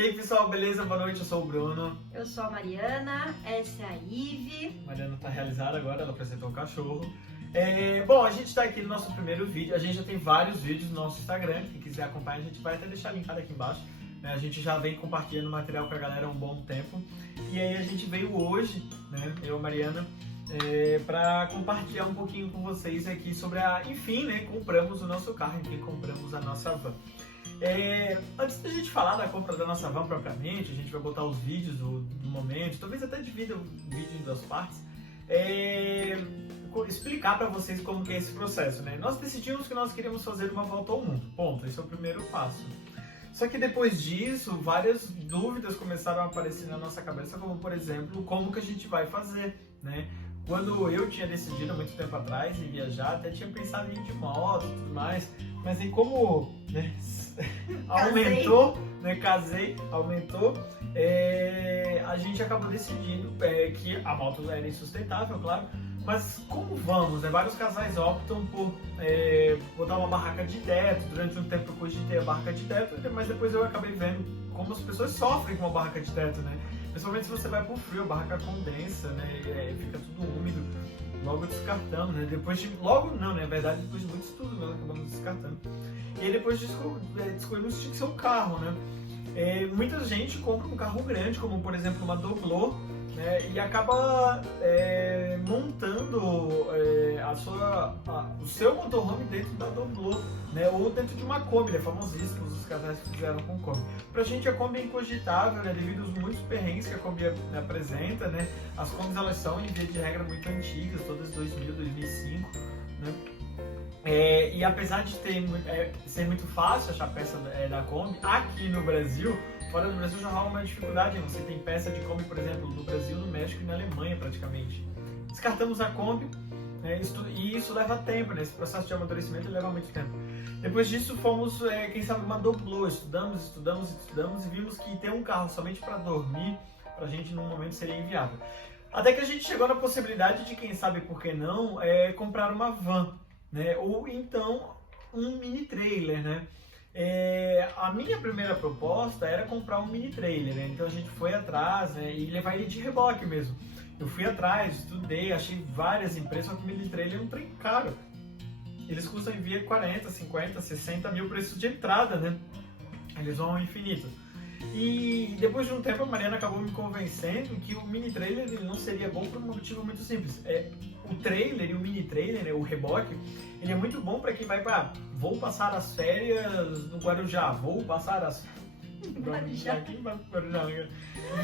aí pessoal, beleza? Boa noite, eu sou o Bruno. Eu sou a Mariana, essa é a Ive. Mariana tá realizada agora, ela apresentou o cachorro. Bom, a gente tá aqui no nosso primeiro vídeo, a gente já tem vários vídeos no nosso Instagram, quem quiser acompanhar a gente vai até deixar linkado aqui embaixo. A gente já vem compartilhando material com a galera há um bom tempo. E aí a gente veio hoje, né, eu e a Mariana, para compartilhar um pouquinho com vocês aqui sobre enfim, né, compramos o nosso carro, enfim, compramos a nossa van. Antes da gente falar da compra da nossa van propriamente, a gente vai botar os vídeos do momento, talvez até divida o vídeo em duas partes, explicar para vocês como que é esse processo, né? Nós decidimos que nós queríamos fazer uma volta ao mundo, ponto, esse é o primeiro passo. Só que depois disso, várias dúvidas começaram a aparecer na nossa cabeça, como por exemplo, como que a gente vai fazer, né? Quando eu tinha decidido há muito tempo atrás em viajar, até tinha pensado em ir de moto e tudo mais, mas aí como, né, aumentou, né, casei, aumentou, a gente acabou decidindo que a moto era insustentável, claro, mas como vamos, né? Vários casais optam por botar uma barraca de teto. Durante um tempo eu cogitei a barraca de teto, mas depois eu acabei vendo como as pessoas sofrem com uma barraca de teto, né? Principalmente se você vai pro frio, a barraca condensa, né? Fica tudo úmido, logo descartando, né? Logo não, né? Na verdade, depois de muito estudo, nós acabamos descartando. E aí depois descobrimos que tinha que ser um carro, né? Muita gente compra um carro grande, como por exemplo uma Doblô, né? E acaba montando o seu motorhome dentro da Doblô, né? Ou dentro de uma Kombi, né? Famosíssimos os casais que fizeram com Kombi. Pra gente a Kombi é incogitável, né? Devido aos muitos perrengues que a Kombi apresenta, né? As Kombis elas são, em via de regra, muito antigas, todas 2000, 2005, né? E apesar de ser muito fácil achar peça da Kombi, aqui no Brasil, fora do Brasil já rola uma dificuldade. Você tem peça de Kombi, por exemplo, no Brasil, no México e na Alemanha praticamente. Descartamos a Kombi, e isso leva tempo, né? Esse processo de amadurecimento leva muito tempo. Depois disso fomos, quem sabe, uma Doblô. Estudamos e vimos que ter um carro somente para dormir, pra gente no momento seria inviável. Até que a gente chegou na possibilidade de, quem sabe por que não, comprar uma van, né? Ou então um mini trailer, né? A minha primeira proposta era comprar um mini trailer, né? Então a gente foi atrás, né? E levar ele de reboque mesmo. Eu fui atrás, estudei, achei várias empresas, só que o mini trailer é um trem caro. Eles custam em via 40, 50, 60 mil preços de entrada, né? Eles vão ao infinito. E depois de um tempo a Mariana acabou me convencendo que o mini trailer ele não seria bom por um motivo muito simples. O trailer e o mini trailer, né, o reboque, ele é muito bom para quem vai para vou passar as férias no Guarujá, vou passar as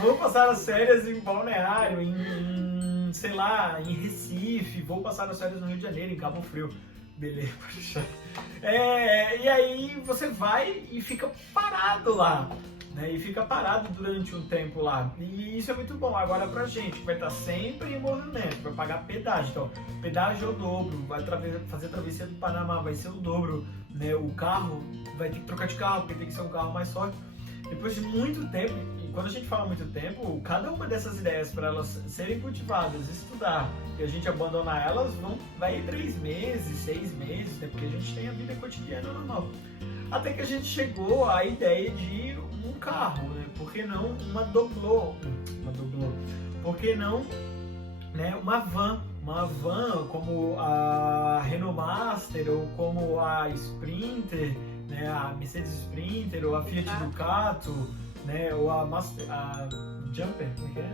vou passar as férias em Balneário, sei lá, em Recife, vou passar as férias no Rio de Janeiro, em Cabo Frio. Beleza, e aí você vai e fica parado lá, né? E fica parado durante um tempo lá. E isso é muito bom. Agora pra gente, que vai estar sempre em movimento, vai pagar pedágio. Então, pedágio é o dobro, vai fazer a travessia do Panamá, vai ser o dobro, né? O carro vai ter que trocar de carro, porque tem que ser um carro mais forte. Depois de muito tempo, e quando a gente fala muito tempo, cada uma dessas ideias para elas serem cultivadas, estudar e a gente abandonar elas, vai em 3 meses, 6 meses, né? Porque a gente tem a vida cotidiana normal. Até que a gente chegou à ideia de um carro, né? Por que não uma Doblô? Por que não, né, uma van? Uma van como a Renault Master ou como a Sprinter, né, a Mercedes Sprinter ou a Fiat Ducato, né, ou a Jumper, como é que é?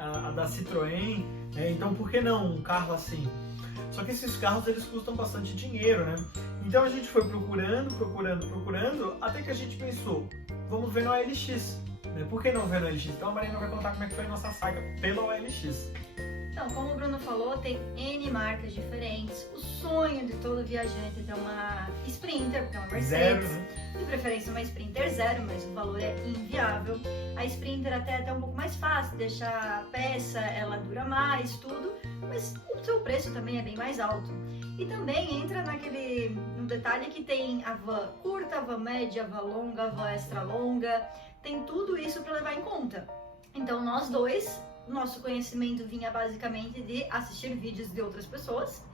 A da Citroën, né? Então por que não um carro assim? Só que esses carros eles custam bastante dinheiro, né? Então a gente foi procurando, até que a gente pensou, vamos ver no OLX, né? Por que não ver no OLX? Então a Marina vai contar como é que foi a nossa saga pela OLX. Então, como o Bruno falou, tem N marcas diferentes. O sonho de todo viajante é ter uma Sprinter, porque é uma Mercedes. Zero, né? De preferência uma Sprinter zero, mas o valor é inviável. A Sprinter até um pouco mais fácil, deixa a peça, ela dura mais, tudo. Mas o seu preço também é bem mais alto. E também entra no detalhe que tem a van curta, a van média, a van longa, a van extra longa. Tem tudo isso para levar em conta. Então nós dois, nosso conhecimento vinha basicamente de assistir vídeos de outras pessoas.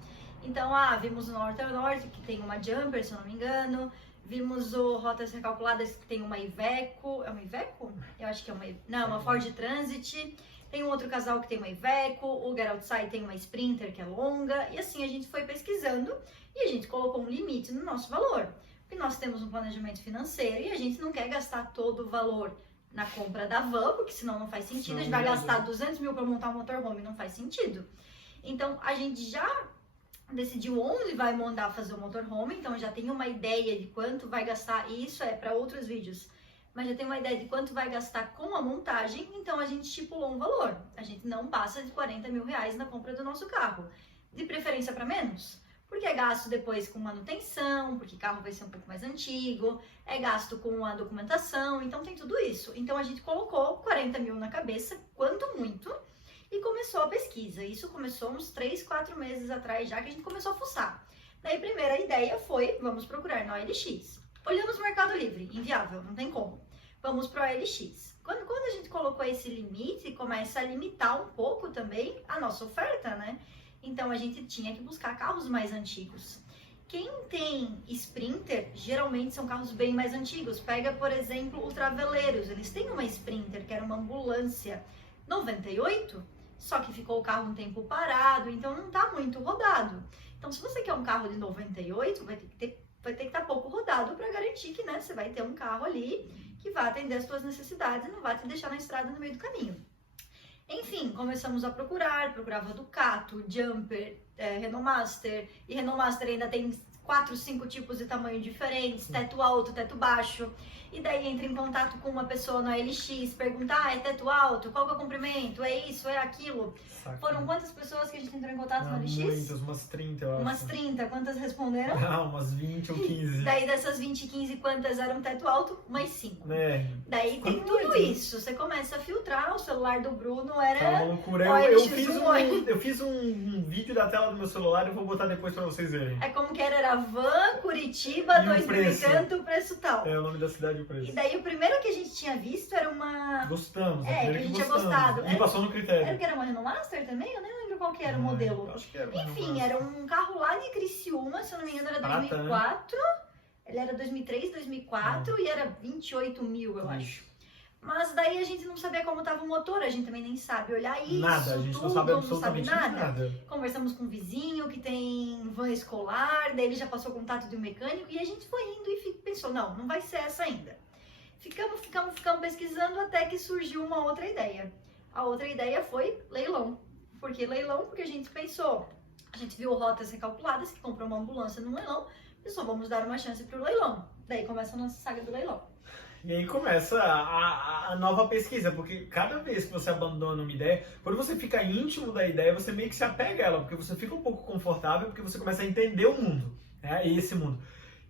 Então, vimos o Norte ao Norte, que tem uma Jumper, se eu não me engano. Vimos o Rotas Recalculadas, que tem uma Iveco. É uma Iveco? Eu acho que é uma... Não, uma Ford Transit. Tem um outro casal que tem uma Iveco. O Get Outside tem uma Sprinter, que é longa. E assim, a gente foi pesquisando e a gente colocou um limite no nosso valor. Porque nós temos um planejamento financeiro e a gente não quer gastar todo o valor na compra da van, porque senão não faz sentido. A gente vai gastar 200 mil para montar um motorhome, não faz sentido. Então, a gente já decidiu onde vai mandar fazer o motorhome, então já tem uma ideia de quanto vai gastar, e isso é para outros vídeos, mas já tem uma ideia de quanto vai gastar com a montagem, então a gente estipulou um valor. A gente não passa de 40 mil reais na compra do nosso carro, de preferência para menos. Porque é gasto depois com manutenção, porque o carro vai ser um pouco mais antigo, é gasto com a documentação, então tem tudo isso. Então a gente colocou 40 mil na cabeça, quanto muito, e começou a pesquisa. Isso começou uns 3, 4 meses atrás já que a gente começou a fuçar. Daí a primeira ideia foi, vamos procurar no OLX. Olhamos o Mercado Livre, inviável, não tem como. Vamos para o OLX. Quando a gente colocou esse limite, começa a limitar um pouco também a nossa oferta, né? Então, a gente tinha que buscar carros mais antigos. Quem tem Sprinter, geralmente são carros bem mais antigos. Pega, por exemplo, o Traveleiros. Eles têm uma Sprinter, que era uma ambulância 98, só que ficou o carro um tempo parado, então não está muito rodado. Então, se você quer um carro de 98, vai ter que estar pouco rodado para garantir que, né, você vai ter um carro ali que vai atender as suas necessidades e não vai te deixar na estrada no meio do caminho. Enfim, começamos a procurava Ducato, Jumper, Renault Master, e Renault Master ainda tem 4, 5 tipos de tamanho diferentes, teto alto, teto baixo, e daí entra em contato com uma pessoa no LX, pergunta, é teto alto, qual que é o comprimento, é isso, é aquilo. Saca. Foram quantas pessoas que a gente entrou em contato no LX? Muitas, umas 30, eu acho. Umas 30, quantas responderam? Ah, umas 20 ou 15. Daí dessas 20, 15, quantas eram teto alto? Umas 5. Daí tem tudo isso, você começa a filtrar, o celular do Bruno era... Tá uma loucura. Eu fiz um vídeo da tela do meu celular e vou botar depois pra vocês verem. É como que era van, Curitiba, E 2000 e tanto, o preço tal. É o nome da cidade e o preço. E daí o primeiro que a gente tinha visto era uma... Gostamos. É, que a gente tinha gostado. E passou no critério. Era que era uma Renault Master também? Eu nem lembro qual que era o modelo. Acho que era. Enfim, era um carro lá de Criciúma, se eu não me engano era Prata, 2004. Né? Ele era 2003, 2004 e era 28 mil, eu acho. Mas daí a gente não sabia como estava o motor, a gente também nem sabe olhar isso. Nada, a gente tudo, não sabe absolutamente nada. Conversamos com um vizinho que tem van escolar, daí ele já passou contato de um mecânico e a gente foi indo e pensou, não vai ser essa ainda. Ficamos pesquisando até que surgiu uma outra ideia. A outra ideia foi leilão. Por que leilão? Porque a gente pensou, a gente viu Rotas Recalculadas, que comprou uma ambulância num leilão, e só vamos dar uma chance para o leilão. Daí começa a nossa saga do leilão. E aí começa a nova pesquisa, porque cada vez que você abandona uma ideia, quando você fica íntimo da ideia, você meio que se apega a ela, porque você fica um pouco confortável, porque você começa a entender o mundo, né? Esse mundo.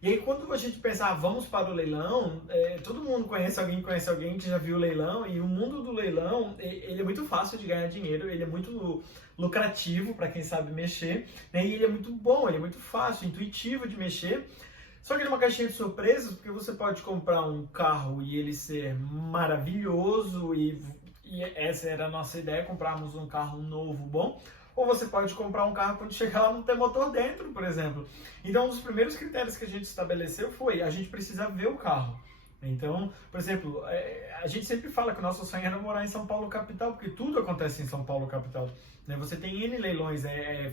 E aí quando a gente pensa, vamos para o leilão, todo mundo conhece alguém que já viu o leilão, e o mundo do leilão, ele é muito fácil de ganhar dinheiro, ele é muito lucrativo para quem sabe mexer, né? E ele é muito bom, ele é muito fácil, intuitivo de mexer. Só que ele é uma caixinha de surpresas, porque você pode comprar um carro e ele ser maravilhoso, e essa era a nossa ideia, comprarmos um carro novo, bom, ou você pode comprar um carro quando chegar lá não ter motor dentro, por exemplo. Então, um dos primeiros critérios que a gente estabeleceu foi, a gente precisa ver o carro. Então, por exemplo, a gente sempre fala que o nosso sonho era morar em São Paulo capital, porque tudo acontece em São Paulo capital. Você tem N leilões,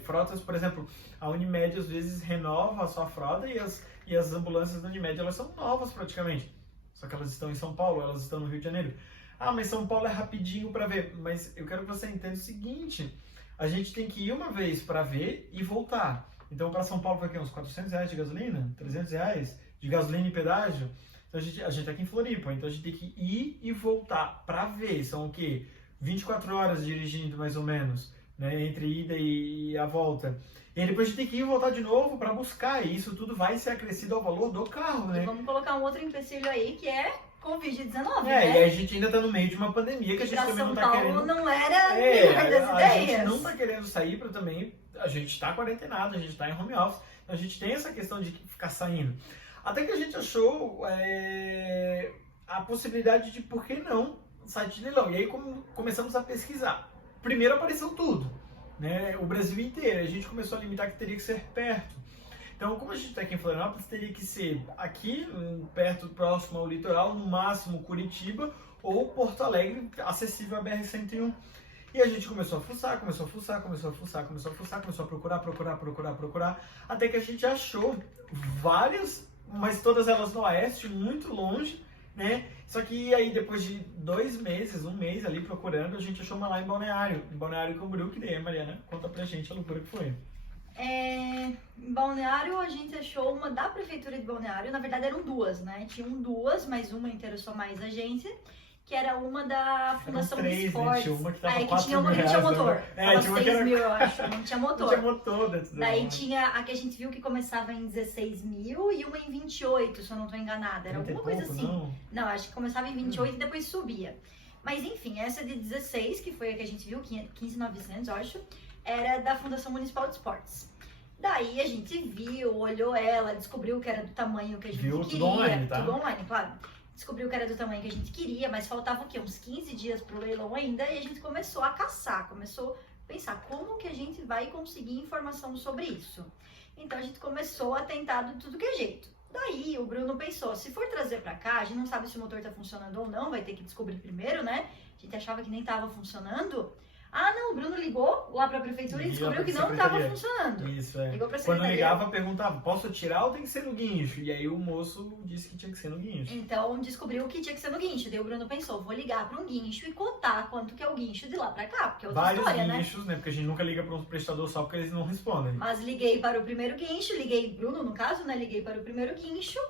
frotas, por exemplo, a Unimed às vezes renova a sua frota e as ambulâncias da Unimed, elas são novas praticamente. Só que elas estão em São Paulo, elas estão no Rio de Janeiro. Ah, mas São Paulo é rapidinho para ver. Mas eu quero que você entenda o seguinte, a gente tem que ir uma vez para ver e voltar. Então, para São Paulo vai ter uns R$400 de gasolina, R$300 de gasolina e pedágio. Então, a gente tá aqui em Floripa, então a gente tem que ir e voltar para ver. São o quê? 24 horas dirigindo, mais ou menos, né? Entre ida e a volta. E aí depois a gente tem que ir e voltar de novo para buscar. E isso tudo vai ser acrescido ao valor do carro, né? E vamos colocar um outro empecilho aí, que é Covid-19, né? né? E a gente ainda tá no meio de uma pandemia que a gente também não tá querendo... São Paulo não era a melhor das a ideias. gente não tá querendo sair para também... A gente tá quarentenado, a gente tá em home office, então a gente tem essa questão de ficar saindo. Até que a gente achou a possibilidade de, por que não, site de leilão. E aí começamos a pesquisar. Primeiro apareceu tudo, né? O Brasil inteiro. A gente começou a limitar que teria que ser perto. Então, como a gente está aqui em Florianópolis, teria que ser aqui, perto, próximo ao litoral, no máximo Curitiba ou Porto Alegre, acessível à BR-101. E a gente começou a fuçar, começou a procurar, até que a gente achou várias, mas todas elas no oeste, muito longe, né? Só que aí depois de 2 meses, 1 mês ali procurando, a gente achou uma lá em Balneário Camboriú, que daí, Mariana, conta pra gente a loucura que foi. Em Balneário, a gente achou uma da Prefeitura de Balneário, na verdade eram 2, né? Tinham 2, mas uma interessou mais a gente, que era uma da Fundação dos Esportes. Tinha uma que tava que tinha uma que não tinha motor. Tinha uma que era... 6 mil, eu acho, não tinha motor. Não tinha motor dentro dela. Daí tinha a que a gente viu que começava em 16 mil e uma em 28, se eu não tô enganada. Era alguma coisa assim. Não, acho que começava em 28 e depois subia. Mas enfim, essa de 16, que foi a que a gente viu, 15.900, eu acho, era da Fundação Municipal de Esportes. Daí a gente viu, olhou ela, descobriu que era do tamanho que a gente queria. Tudo online, tá? Tudo online, claro. Descobriu que era do tamanho que a gente queria, mas faltava o quê? Uns 15 dias pro leilão ainda, e a gente começou a caçar, começou a pensar como que a gente vai conseguir informação sobre isso. Então a gente começou a tentar de tudo que é jeito. Daí o Bruno pensou, se for trazer pra cá, a gente não sabe se o motor tá funcionando ou não, vai ter que descobrir primeiro, né? A gente achava que nem tava funcionando. Ah, não, o Bruno ligou lá pra prefeitura e descobriu que não estava funcionando. Isso, é. Ligou pra Quando secretaria. ligava, perguntava, posso tirar ou tem que ser no guincho? E aí o moço disse que tinha que ser no guincho. Então, descobriu que tinha que ser no guincho. Daí o Bruno pensou, vou ligar pra um guincho e cotar quanto que é o guincho de lá pra cá, porque é outra Vários história, guinchos, né? Porque a gente nunca liga pra um prestador só porque eles não respondem. Mas liguei para o primeiro guincho, liguei, Bruno no caso, né? Liguei para o primeiro guincho,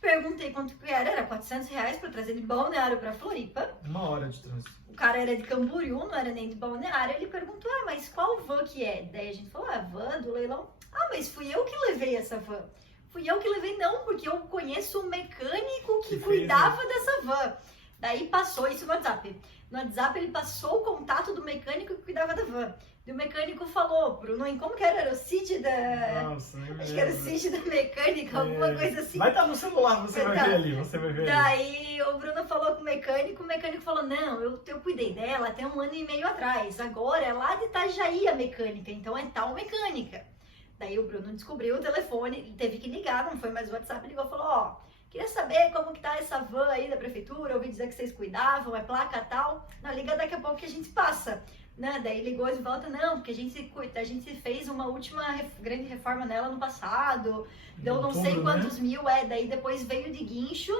perguntei quanto que era R$400 pra trazer de Balneário pra Floripa. 1 hora de trânsito. O cara era de Camboriú, não era nem de Balneário. Ele perguntou, mas qual van que é? Daí a gente falou, van do leilão. Ah, mas fui eu que levei essa van. Fui eu que levei, não, porque eu conheço um mecânico que cuidava dessa van. Daí passou isso no WhatsApp. No WhatsApp ele passou o contato do mecânico que cuidava da van. E o mecânico falou, Bruno, como que era? Era o Cid da... Nossa, acho que era o Cid da mecânica, alguma coisa assim. Vai estar no celular, você vai ver ali, você vai ver ali. Daí o Bruno falou com o mecânico falou, não, eu cuidei dela até 1 ano e meio atrás. Agora é lá de Itajaí a mecânica, então é tal mecânica. Daí o Bruno descobriu o telefone, ele teve que ligar, não foi mais o WhatsApp, ligou e falou, queria saber como que tá essa van aí da prefeitura, ouvi dizer que vocês cuidavam, é placa tal. Não, liga daqui a pouco que a gente passa. Né? Daí ligou de volta, não, porque a gente fez uma última grande reforma nela no passado, deu não sei quantos mil, daí depois veio de guincho,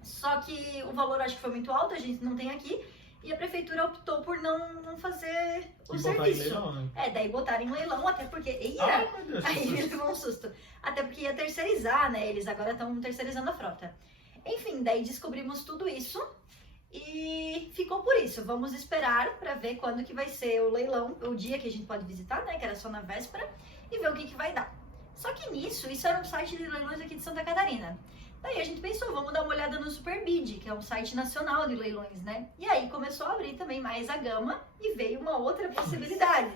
só que o valor acho que foi muito alto, a gente não tem aqui, e a prefeitura optou por não fazer o serviço. Leilão, né? Daí botaram em leilão, até porque meu Deus, aí eles levou um susto. Até porque ia terceirizar, né? Eles agora estão terceirizando a frota. Enfim, daí descobrimos tudo isso. E ficou por isso, vamos esperar para ver quando que vai ser o leilão, o dia que a gente pode visitar, né, que era só na véspera, e ver o que vai dar. Só que nisso, isso era um site de leilões aqui de Santa Catarina. Daí a gente pensou, vamos dar uma olhada no Superbid, que é um site nacional de leilões, né? E aí começou a abrir também mais a gama e veio uma outra possibilidade.